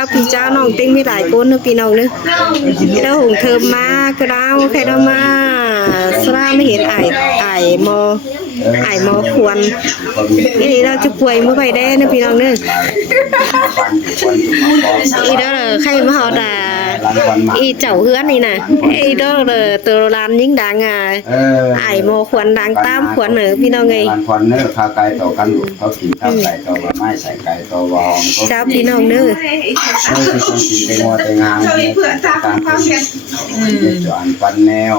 าวพี่เจ้าน้องติ้งมีหลายคนเนอะพี่น้องเนอะแล้วหงเทอมมาก็ดาวใครดาวมาสราไม่เห็นไอมอควรนี่เราจะป่วยเมื่อไหร่ได้นะพี่น้องเนอะอีđó là khay mà họ đã y chậu hứa này nè y đó là từ làm những đàn ải mò khuẩn đàn tam khuẩn ởพี่น้องไงข้าวไก่ต่อกันเขากินข้าวไก่ต่อไม้ใส่ไก่ต่อวองเจ้าพี่น้องเนอะกินไปงอไปงามจวนฟันแนว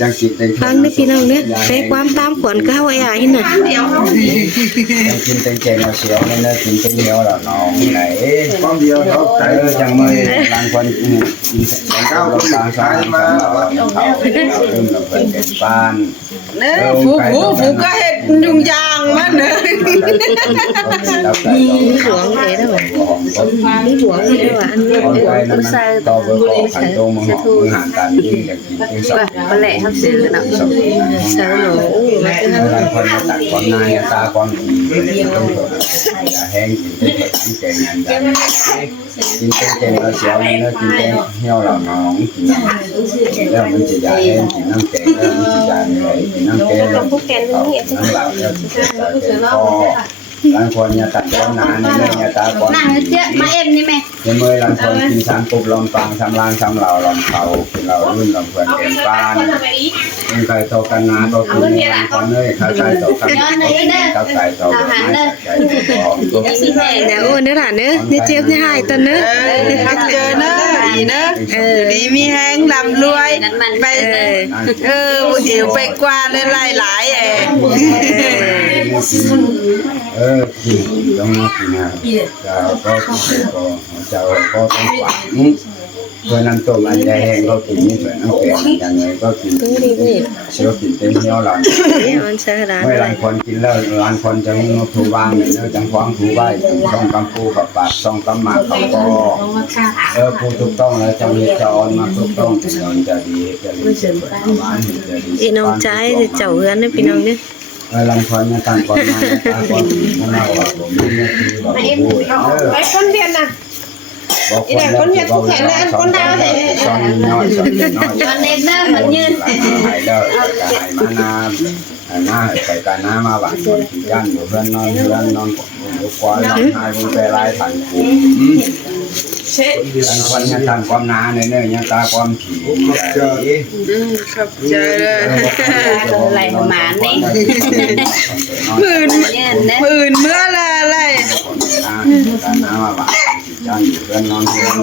จังกินเป็นฟังได้พี่น้องเนอะไปความตามขวัญก้าวไอ้หินน่ะกินเป็นเจงเสียวไม่เนอะกินเป็นเหนียวหรอน้องไหนความเดียวเขาจังเมื่อบางคนกินข้าวกับตาสายมาเขาเริ่มกับเป็นปานผูก็เห็ดยุ่งยางมันเลยมีหวงเอ๋ได้ไหมมีหวงได้ไหมอันนี้คุณใส่ต่อเบอร์ก่อขันโตมึงหางการยิ่งอยากกินที่สองก็แหละทับซื้อนะเช้าหนูมาที่นั่นคนมาตัดคนนายตาคนต้องเถอะอย่าแห้งกินเป็นแกงงานได้กินเป็นแกงเราเสียวนี่แล้วกินแกงเหี่ยวเราน้องกินแล้วมันจะยาแห้งกินน้ำแกงแล้วมันจะยาอะไรกินน้ำแกงแล้วน้ำเหลาแล้วก็บางคนเนี่ยตัดก้อนหนาเนี่ยตาก้อนนั่งเจี๊ยมาเอ็มนี่ไหมเมื่อบางคนกินสามปุบลมฟังสามล้างสามเหล่าลมเขาเรารุ่นลมเพื่อนเป็นบ้านเป็นไก่โตกันนาโตกินบางคนเลยข้าวไก่โตกันข้าวไก่โตกันไม้ไก่โตเนี่ยโอ้เนื้อหลานเนื้อนี่เจี๊ยบนี่หายตัวเนื้อเจอเนอะดีเนอะดีมีแห้งลำรวยไปเอวไปกว่าเลยหลายกินต้องกินนะเจ้าก็ต้องหวังเพื่อน้ำต้มอันใหญ่แห้งก็กินนี่เพื่อน้ำแข็งอย่างไรก็กินเชื่อกินเต็มเที่ยวหลังเมื่อหลายคนกินแล้วหลายคนจะงงถูวางเนี่ยจังควางถูใบช่องกำปูกับปากช่องกำหมากเขาก็ปูถูกต้องแล้วจะมีจอนมาถูกต้องจะดีจะดีพี่น้องใจเจ้าเฮือนนี่พี่น้องเนี่ยหลังคนเนี่ยต่างคนมาต่างคนมันเอาผมนี่คือแบบไปคนเดียนนะอีเด็กคนเดียนผู้แข็งแรงคนดาวเลยช่องน้อยช่องน้อยมันเด็กเนอะมันยืนหายแล้วหายมานาหน้าไปการหน้ามาหวานคนที่ย่านอยู่เพื่อนนอนอยู่กว่าหายมันไปไล่ผ่านกูอันคนเนี่ยทำความนาเนี่ยเนี่ยตาความผีขับเจอเลยอะไรประมาณนี้มื่นเมื่อไรการน้ำมาบ้านจันอยู่เพื่อนนอนเพื่อน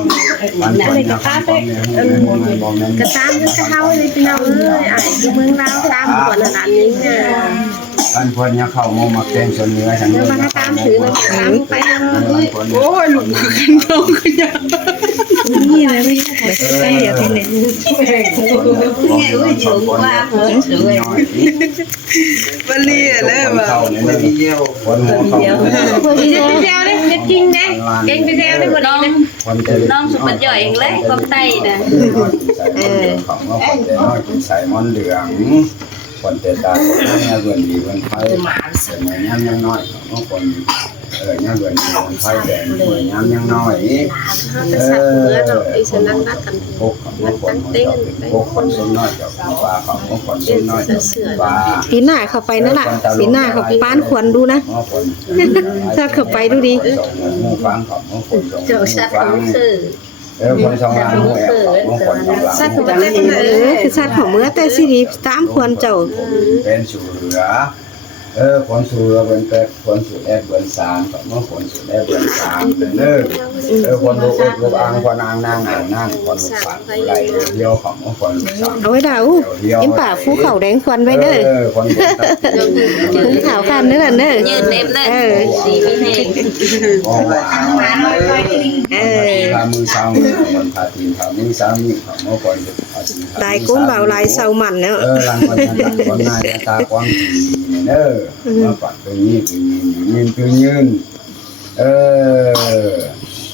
วันคนจะข้ามไปกระซ้ำก็เข้าเลยพี่น้องเลยไอ้คือเมืองเราตามก่อนขนาดนี้เนี่ยวันคนเนี่ยเข้าโมมาเก่งจนเนื้อฉันเดี๋ยวมาตามถือมาตามไปโอ้ยหลุดขึ้นลงขึ้นยานี่เลยไม่ใช่เดี๋ยวพี่เน็ตบลีเลยว่ะคนหัวเขาคนเดียวเลยจะจริงนะเก่งไปเดียวเลยคนนี้นะน้องสุดยอดเองเลยความใจนะของว่าคนเดียวใส่มอนเหลืองคนเตตาคนนี้เงินดีเงินไฟเสียมาย้ำยังน้อยของคนย้ำเงินดีเงินไฟแดงคนย้ำยังน้อยพวกของคนพวกคนส้มน้อยจากปลาของคนส้มน้อยจากปลาปีหน้าเข้าไปนั่นแหละปีหน้าเขาป้านควรดูนะถ้าเข้าไปดูดีมูฟังของคนเจ้าชัดของคือคนสองล้านหน่วยคนสองล้านสัตว์ของประเทศคือสัตว์ของเมื่อแต่สิริตามควรเจ้าเป็นสูเรือคนสูเรือเป็นเป็ดคนสูแอดเป็นสามของเมื่อคนสูแอดเป็นสามเป็นคนลูกอ่างคนอ่างนั่งคนลูกฝังไหลเดียวของเมื่อคนสามเอาไว้ดาวยิ้มป่าฟูเขาแดงควันไว้เด้อคนขาวคันนั่นแหละเด้อยืนเล็บเลยสีไม่แห้งทำมือเช้าคนพาทีทำมือเช้านี่ของเมื่อคนลายก้นเบาลายเศร้าหมันเนาะหลังคนนายตาความเนอมาปัดตรงนี้คือยืน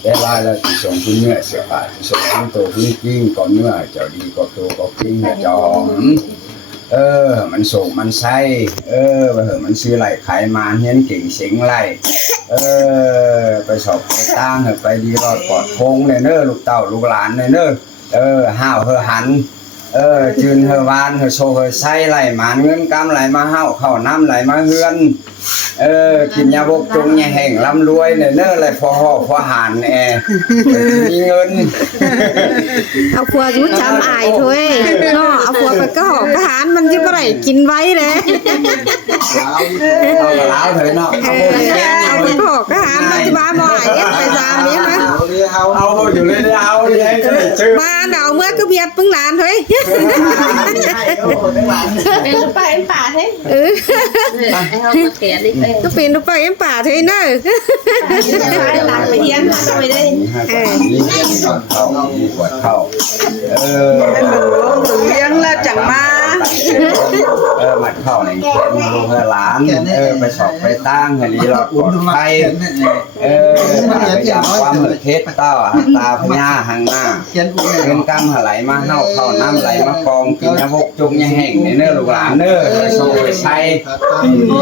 แต่ลายละที่ส่งคุณเนื้อเสียบาทส่งคุณโตคุณกิ้งก่อนเนื้อเจ้าดีก็โตก็กิ้งจอม มันส่งมันใช้ไปเหอะมันซื้อไหลขายมาเฮียนเก่งเสียงไหลไปสอบไปตั้งไปดีรอดปลอดโค้งเลยเนอะลูกเต่าลูกหลานเลยเนอะห้าวหันจืนวานโชว์ไส้ไหลมาเงินกำไหลมาห้าวเข้าน้ำไหลมาเฮือนกินยาบกจงยาแห้งร่ำรวยเนี่ยเนอะอะไรพอห่อพอหานมีเงิน เอาผัวรู้จำอายถ้วยเนาะเอาผัวไปก็หอกทหารมันจะบ่ได้กินไว้เลย เอากระล้าวเถอะเนาะเอา ไปหอกทหารมันจะมาบ่อยไปตามนี้มั้ย เอาอยู่เลยเอาเลยชื่อ มาเอาเมื่อก็เบียดปึ้งหลานเฮ้ย เป็นไปป่าเฮ้ยให้เขามาเขียนดิ ก็เป็นลูกไปเอ็มป่าเฮ้ยเนอะ หลังไปเฮียนทำไมได้ มีปวดเข่า เลี้ยงแล้วจังมา มัดเข้าในเขียนลูกหลานไปสอบไปตั้งให้ดีรอดปลอดภัยไปจากความเหมือนเทศเต้าตาพญาหางหน้าเงินกำไหลมาเฮาเข้าน้ำไหลมากองกินยาบกจงยาแห้งในเนื้อลูกหลานเนื้อไปโซ่ไปใช้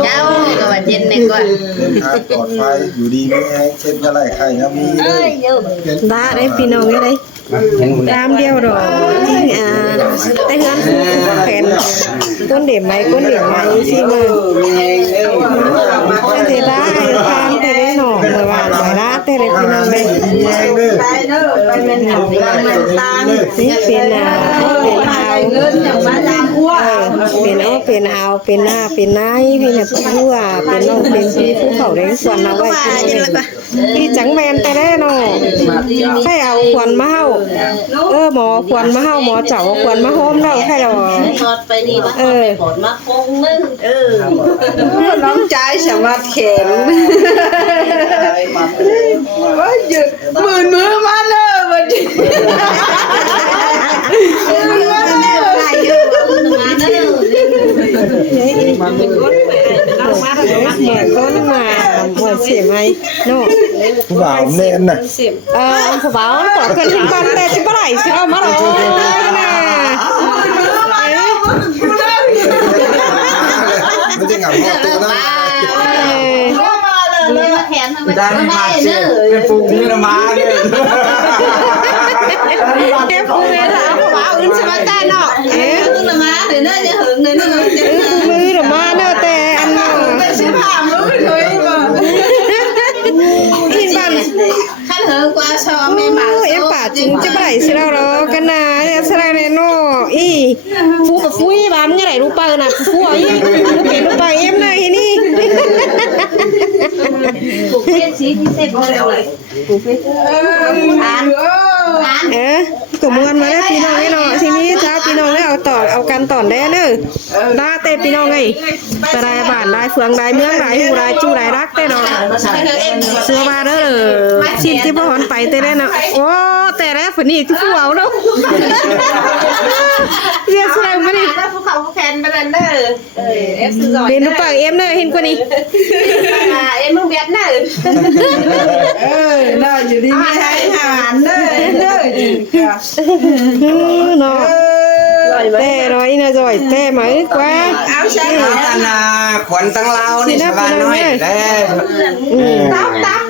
เจ้าก็ว่าเย็นนี่ก่อน เดินทางปลอดภัยอยู่ดีไม่แห้งเช่นกระไรไข่นะมี เอ้ยเยอะ ได้ได้พี่น้องได้ตามเดียวดอกจริงแต่เฮือนแฟนก้นเด็บไหมสิมาแต่ได้ตามแต่ได้หน่อเมื่อวานไปละแต่ได้พี่น้องได้ ไปเด้อไปเป็นหนังมันตาม นี่เป็นเป็นเอา เงินอย่างมาตามหัว เป็นเอาเป็นหน้าเป็นนายพี่เนี่ยผู้ว่าเป็นน้องเป็นพี่ผู้เขาได้ส่วนเอาไว้พี่จังแมนแต่ได้หน่อให้เอาควันมาเฮาหมอควันมาเฮาหมอเจ้าควันมาโฮมแล้วให้เรา ทอดไปนี่มาผลมาคงนึง น้องใจสามารถเข็นว่าหยุดมือมาเลยวันนี้ มาเด้อ ก้นมาหมดเสียไหมโน่ ผู้บ่าวแน่นน่ะ ผู้บ่าวต่อกันบ้านแต่ที่บ่ได้สิเอามาเลยนะ ไม่ได้เหงาหอบตัวนะ มาแขนทำไม ได้มาเชื่อเป็นปูนี่นะมาเนี่ย แค่ผู้เวลาผู้บ่าวอื่นสมัครได้เนาะ มึงมาเดี๋ยวน่าจะหึงเลยนะ มือเดี๋ยวมาเนาะแต่อันเนาะ สิผ่ามือเลยบ่ อีบ้าน ขั้นหึงกว่าชอไม่หมา เอ็มป่าจึงจะบ่ได้สิเราหรอกันนะเนี่ยสลายเนาะอีฟูกับฟูอีบ้ามึงไงรู้ป่ะน่ะฟูอีเป็นรู้ป่ะเอ็มนะทีนี่ ผูกเส้นสีที่เส้นเร็วเลยผูกเส้นก็มวนมาแล้วพี่น้องไอ้เนาะทีนี้จ้าพี่น้องได้เอากันตอนได้เด้อได้แต่พี่น้องไงแต่ได้บ้านได้เฟืองได้เมืองได้หูได้จูได้รักแต่เนาะเสื้อมาเด้อชิ้นที่พ่อหอนไปแต่ได้เนาะโอ้แต่แล้วฝนนี่คือผู้เอาเนาะเรียกแสดงมาดิ แล้วภูเขาแฟนไปเลยเด้อเอฟซีจอย เป็นลูกปากเอ็มเด้อเห็นกว่านี้ เอ็มมึงเวียดเด้อ น่าอยู่ดีไม่ให้หานเด้อ เนาะแต่ร้อยนะจอยแต่มาอึกว่า เอาใช่ ขวัญตั้งเรานี่ชาวบ้านน้อยแต่ ตาม